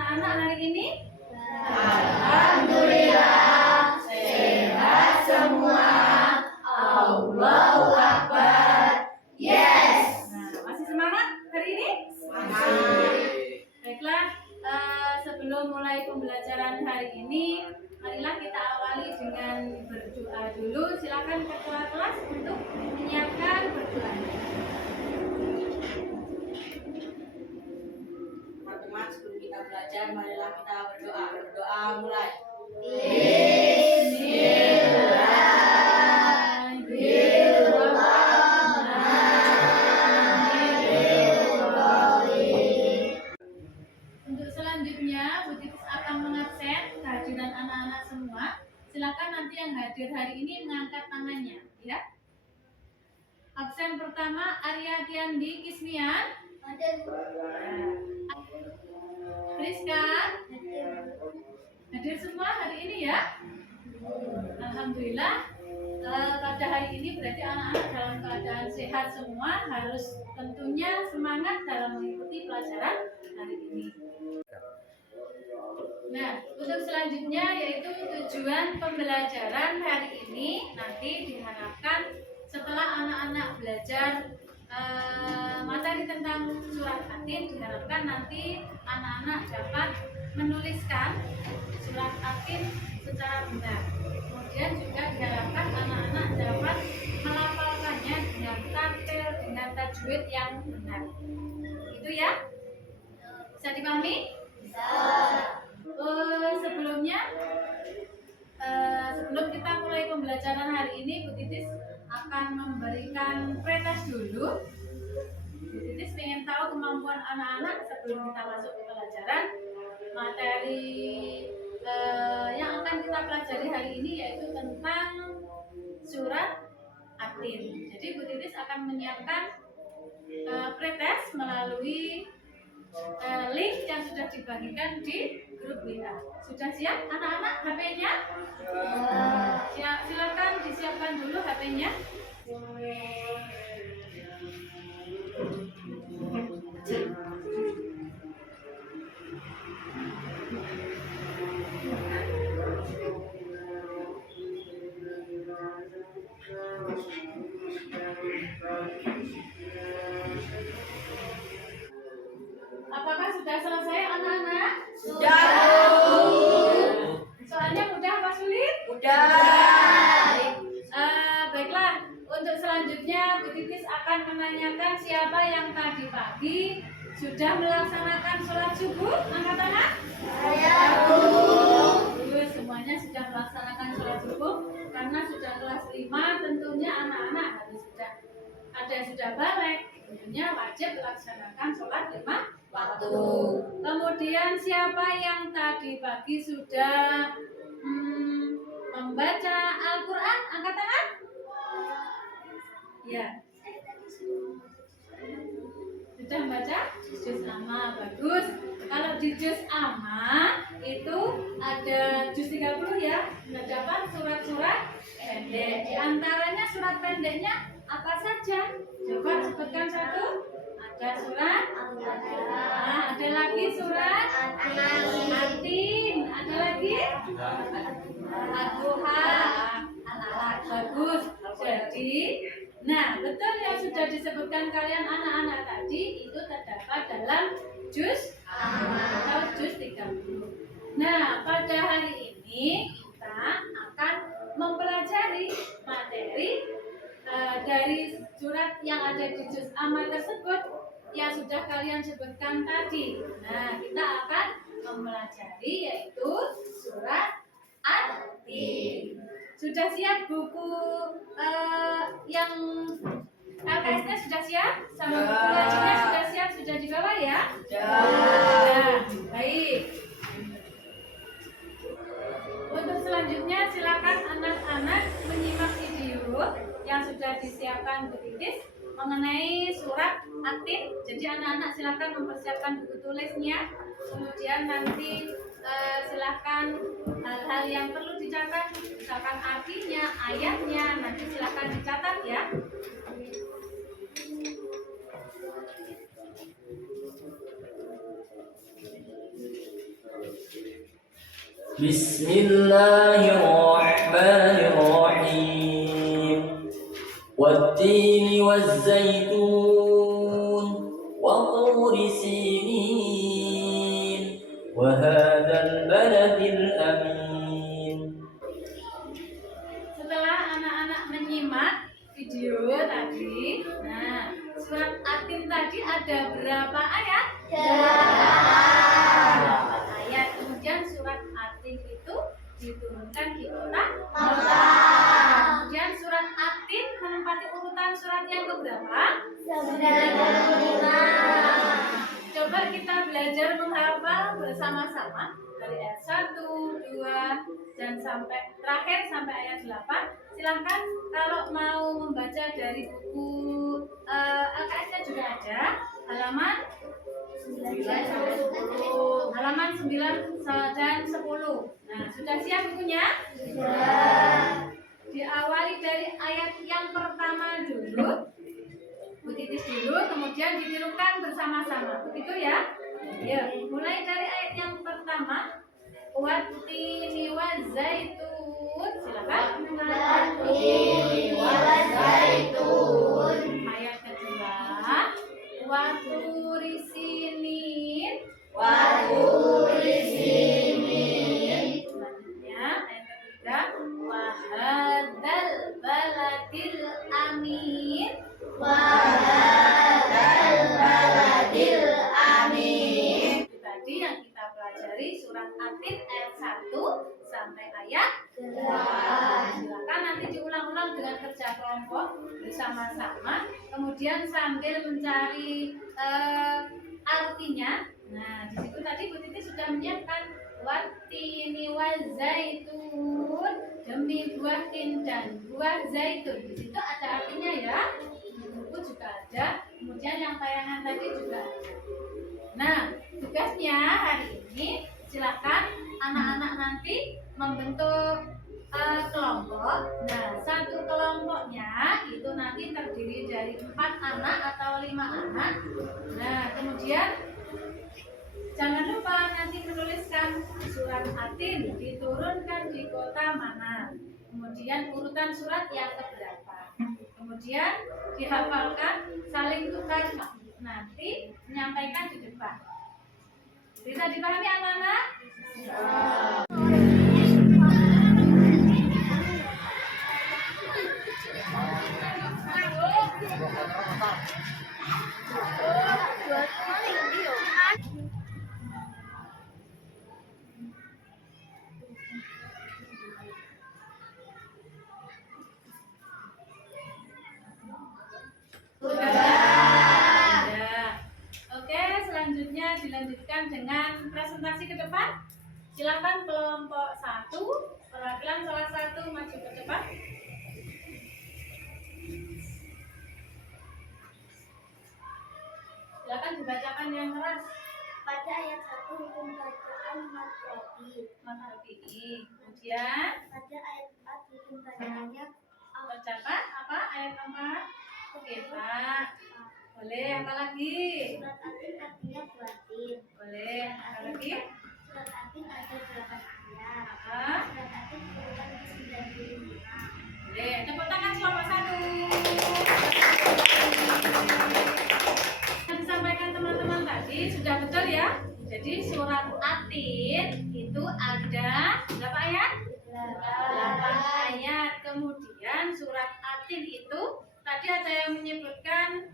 anak-anak hari ini? Alhamdulillah, sehat semua. Allahu Akbar. Yes. Nah, masih semangat hari ini? Masih. Baiklah, sebelum mulai pembelajaran hari ini, marilah kita awali dengan berdoa dulu. Silakan ketua kelas untuk menyiapkan berdoa. Teman-teman, sebelum kita belajar, marilah kita berdoa. Berdoa mulai. Untuk selanjutnya, Bu Titis akan mengabsen kehadiran anak-anak semua. Silakan nanti yang hadir hari ini mengangkat tangannya, ya. Absen pertama Arya Tiandi Kismian. Priska. Hadir semua hari ini ya. Alhamdulillah. Pada hari ini berarti anak-anak dalam keadaan sehat semua, harus tentunya semangat dalam mengikuti pelajaran hari ini. Nah, untuk selanjutnya yaitu tujuan pembelajaran hari ini nanti diharapkan setelah anak-anak belajar materi tentang surat Atin, diharapkan nanti anak-anak dapat menuliskan surat Atin secara benar. Kemudian juga diharapkan anak-anak dapat melafalkannya dengan tampil dengan tajwid yang benar. Itu ya? Bisa dipahami? Bisa. Sebelum kita mulai pembelajaran hari ini, Bu Titis akan memberikan pretest dulu. Bu Titis ingin tahu kemampuan anak-anak sebelum kita masuk ke pelajaran. Materi yang akan kita pelajari hari ini yaitu tentang surat Atin. Jadi Bu Titis akan menyiapkan pretest melalui link yang sudah dibagikan di grup WA. Sudah siap anak-anak HP-nya? Silakan disiapkan dulu HP-nya. Apakah sudah selesai anak-anak? Sudah. Soalnya mudah apa sulit? Udah. Baiklah, untuk selanjutnya Bu Titis akan menanyakan siapa yang tadi pagi sudah melaksanakan sholat subuh. Angkat tangan. Saya Semuanya sudah melaksanakan sholat subuh. Karena sudah kelas 5, tentunya anak-anak harus sudah ada yang sudah balik, tentunya wajib melaksanakan sholat 5 waktu. Kemudian siapa yang tadi pagi sudah membaca Al-Quran? Angkat tangan. Ya. Sudah membaca juz amma, bagus. Kalau di juz amma itu ada juz 30 ya. Terdapat surat-surat pendek. Di antaranya surat pendeknya apa saja? Coba sebutkan satu. Ada surat ada lagi surat Atin, ada lagi Ad-Duha, Al-Alaq. Bagus. Jadi, nah betul yang sudah disebutkan kalian anak-anak tadi itu terdapat dalam juz atau juz 30. Nah, pada hari ini kita akan mempelajari materi dari surat yang ada di juz amma tersebut yang sudah kalian sebutkan tadi. Nah, kita akan mempelajari yaitu surat Atin. Sudah siap buku yang LKS-nya sudah siap? Sama buku wajibnya sudah siap? Sudah dibawa ya? Nah, baik. Untuk selanjutnya silakan anak-anak menyimak video yang sudah disiapkan Bu Titis mengenai surat Atin. Jadi anak-anak silakan mempersiapkan buku tulisnya. Kemudian nanti silakan hal-hal yang perlu dicatat, misalkan artinya, ayatnya, nanti silakan dicatat ya. Bismillahirrahmanirrahim. Wat-tini waz-zaitun wa turi sinin wa hadzal baladil amin. Setelah anak-anak menyimak video tadi, nah surat Atin tadi ada berapa ayat? 8 ayat. Kemudian surat Atin itu diturunkan di kota Mekah. Kemudian surat Atin menempati urutan surat yang keberapa? 95. Coba kita belajar menghafal bersama-sama dari ayat 1, 2, dan sampai terakhir sampai ayat 8. Silakan kalau mau membaca dari buku LKS-nya juga ada, halaman 9 dan 10. Nah, sudah siap bukunya? Diawali dari ayat yang pertama dulu. Bu Titis dulu, kemudian ditirukan bersama-sama. Begitu ya? Ya, mulai dari ayat yang pertama. Wat-tini waz-zaitun. Silakan. Wat-tini waz-zaitun. Ayat kedua. Wa-turi sinin. Wa-turi sinin. Selanjutnya ayat ketiga. Wa hadzal baladil amin. Wa hadzal baladil amin. Itu tadi yang kita pelajari surat Atin ayat 1 sampai ayat 8. Silakan nanti diulang-ulang dengan kerja kelompok bersama-sama, kemudian sambil mencari artinya. Nah, di situ tadi Bu Titi sudah menyiapkan wat-tini waz-zaitun, demi buah tin dan buah zaitun. Di situ ada artinya ya. Di buku juga ada. Kemudian yang tayangan tadi juga ada. Nah, tugasnya hari ini silakan anak-anak nanti membentuk kelompok. Nah, satu kelompoknya itu nanti terdiri dari 4 anak atau 5 anak. Nah, kemudian jangan lupa nanti menuliskan surat Atin diturunkan di kota mana. Kemudian urutan surat yang keberapa. Kemudian dihafalkan, saling tukar nanti menyampaikan di depan. Bisa dipahami anak-anak? Oke, selanjutnya dilanjutkan dengan presentasi ke depan. Silakan kelompok 1, perwakilan salah satu maju ke depan. Silakan dibacakan yang keras. Pada ayat 1 hukum bacaan Mas Kemudian Pada ayat 4 hukum bacaannya ucapan apa? Ayat 4. Oke, Pak. Boleh, apa lagi? Surat Atin artinya buatin. Boleh, apa lagi? Surat Atin ada 8 ayat. Apa? Surat Atin berulang ke 95. Boleh, tepuk tangan kelompok 1. Yang disampaikan teman-teman tadi sudah betul ya? Jadi surat Atin itu ada berapa ayat? 8 ayat. Kemudian surat Atin itu tadi ada yang menyebutkan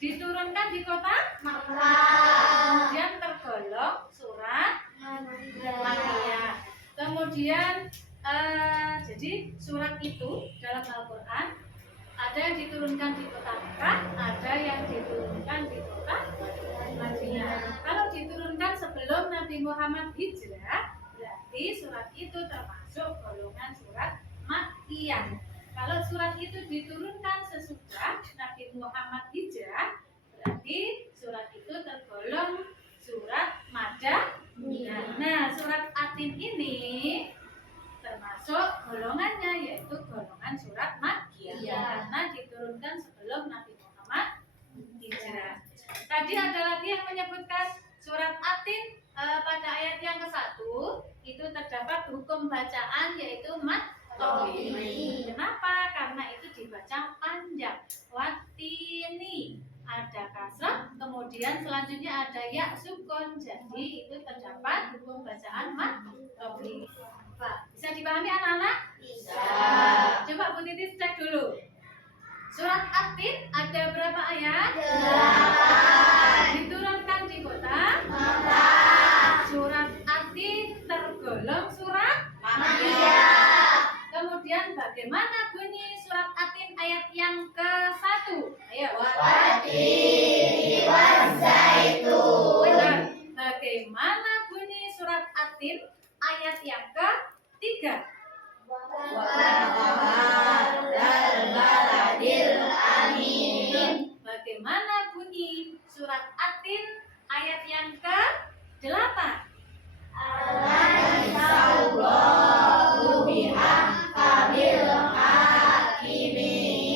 diturunkan di kota Mekah. kemudian tergolong surat Makkiyah. Kemudian jadi surat itu dalam Al-Quran ada yang diturunkan di kota Mekah, ada yang diturunkan di kota Madinah. Kalau diturunkan sebelum Nabi Muhammad hijrah, berarti surat itu termasuk golongan surat Makkiyah. Kalau surat itu diturunkan sesudah Nabi Muhammad hijrah, berarti surat itu tergolong surat Madaniyah. Nah, surat Atin ini termasuk golongannya yaitu golongan surat Makkiyah karena diturunkan sebelum Nabi Muhammad hijrah. Tadi ada lagi yang menyebutkan surat Atin pada ayat yang ke-1 bacaan yaitu mat tobini. Kenapa? Karena itu dibaca panjang. Watini ada kasrah, kemudian selanjutnya ada ya sukun. Jadi itu terdapat hukum bacaan mat tobini. Bisa dipahami anak-anak? Bisa. Coba Bu Titis cek dulu. Surat At-Tin ada berapa ayat? 8. Diturunkan di kotak. 4. Surat At-Tin tergolong surat. Kemudian bagaimana bunyi surat At-Tin ayat yang ke-1? Ayo. Watini wazaitun. Benar. Bagaimana bunyi surat At-Tin ayat yang ke-3? Bagaimana bunyi surat At-Tin ayat yang ke-8?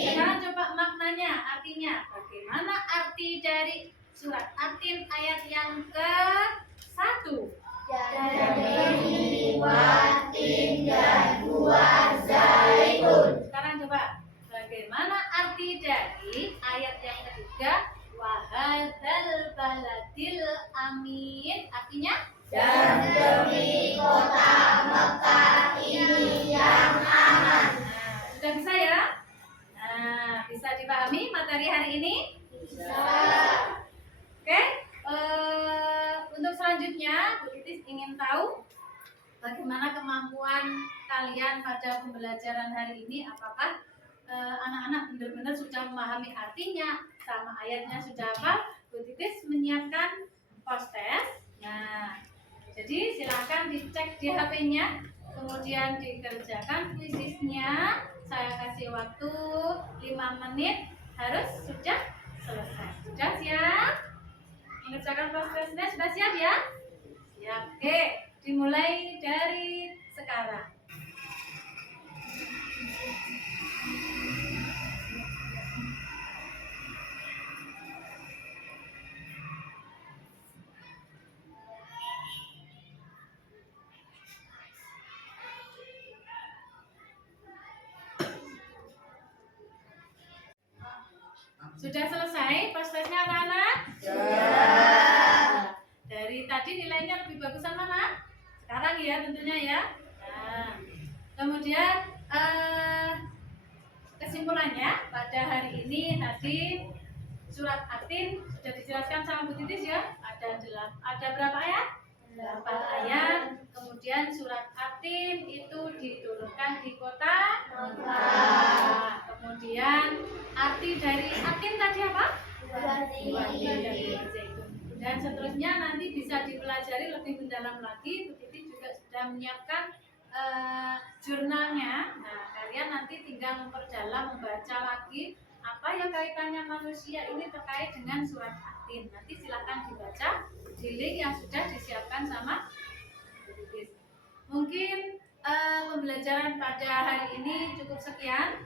Sekarang coba maknanya, artinya. Bagaimana arti dari surat At-Tin ayat yang ke-1? Sekarang coba, bagaimana arti dari ayat yang ketiga? Wahadzal baladil amin. Artinya? Dan demi kota Mekah ini yang aman. Sudah bisa ya? Nah, bisa dipahami materi hari ini? Bisa. Oke, untuk selanjutnya Bu Titis ingin tahu bagaimana kemampuan kalian pada pembelajaran hari ini. Apakah anak-anak benar-benar sudah memahami artinya sama ayatnya sudah apa? Bu Titis menyiapkan post test. Nah, jadi silakan dicek di HP-nya, kemudian dikerjakan kuisisnya. Saya kasih waktu 5 menit, harus sudah selesai. Sudah siap? Mengerjakan prosesnya sudah siap ya? Siap. Oke, dimulai dari sekarang. Sudah selesai prosesnya anak-anak? Sudah. Dari tadi nilainya lebih bagusan mana? Sekarang ya tentunya ya. Nah, kemudian kesimpulannya pada hari ini tadi surat At-Tin sudah dijelaskan sama Bu Titis ya. Ada berapa ayat? 8 ayat. Kemudian surat At-Tin itu diturunkan di kota Mekah. Kemudian arti dari At-Tin tadi apa? Dan seterusnya nanti bisa dipelajari lebih mendalam lagi. Bu Titis juga sudah menyiapkan jurnalnya. Nah, kalian nanti tinggal memperdalam, membaca lagi apa ya kaitannya manusia ini terkait dengan surat At-Tin. Nanti silakan dibaca di link yang sudah disiapkan sama Bu Titis. Mungkin pembelajaran pada hari ini cukup sekian.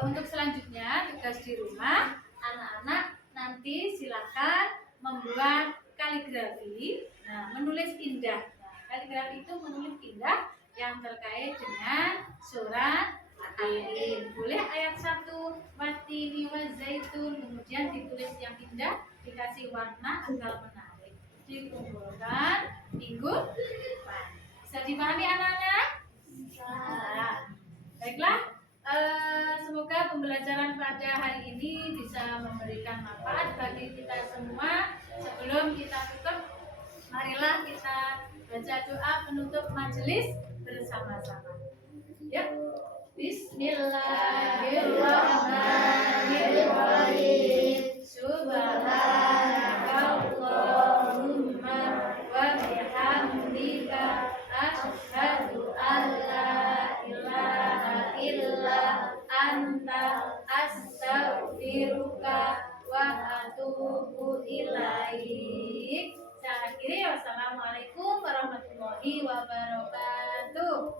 Untuk selanjutnya tugas di rumah, anak-anak nanti silakan membuat kaligrafi. Nah, menulis indah. Nah, kaligrafi itu menulis indah yang terkait dengan surat At-Tin. Boleh ayat 1 watini wazaitun, kemudian ditulis yang indah, dikasih warna agar menarik. Dikumpulkan minggu depan. Bisa dipahami anak-anak? Nah, baiklah. Semoga pembelajaran pada hari ini bisa memberikan manfaat bagi kita semua. Sebelum kita tutup, marilah kita baca doa penutup majelis bersama-sama. Ya, Bismillahirrahmanirrahim. Subhanakallahumma wa bihamdika asyhadu an la ilaha illa anta astaghfiruka wa atubu ilaik. Saya akhiri, wassalamualaikum warahmatullahi wabarakatuh.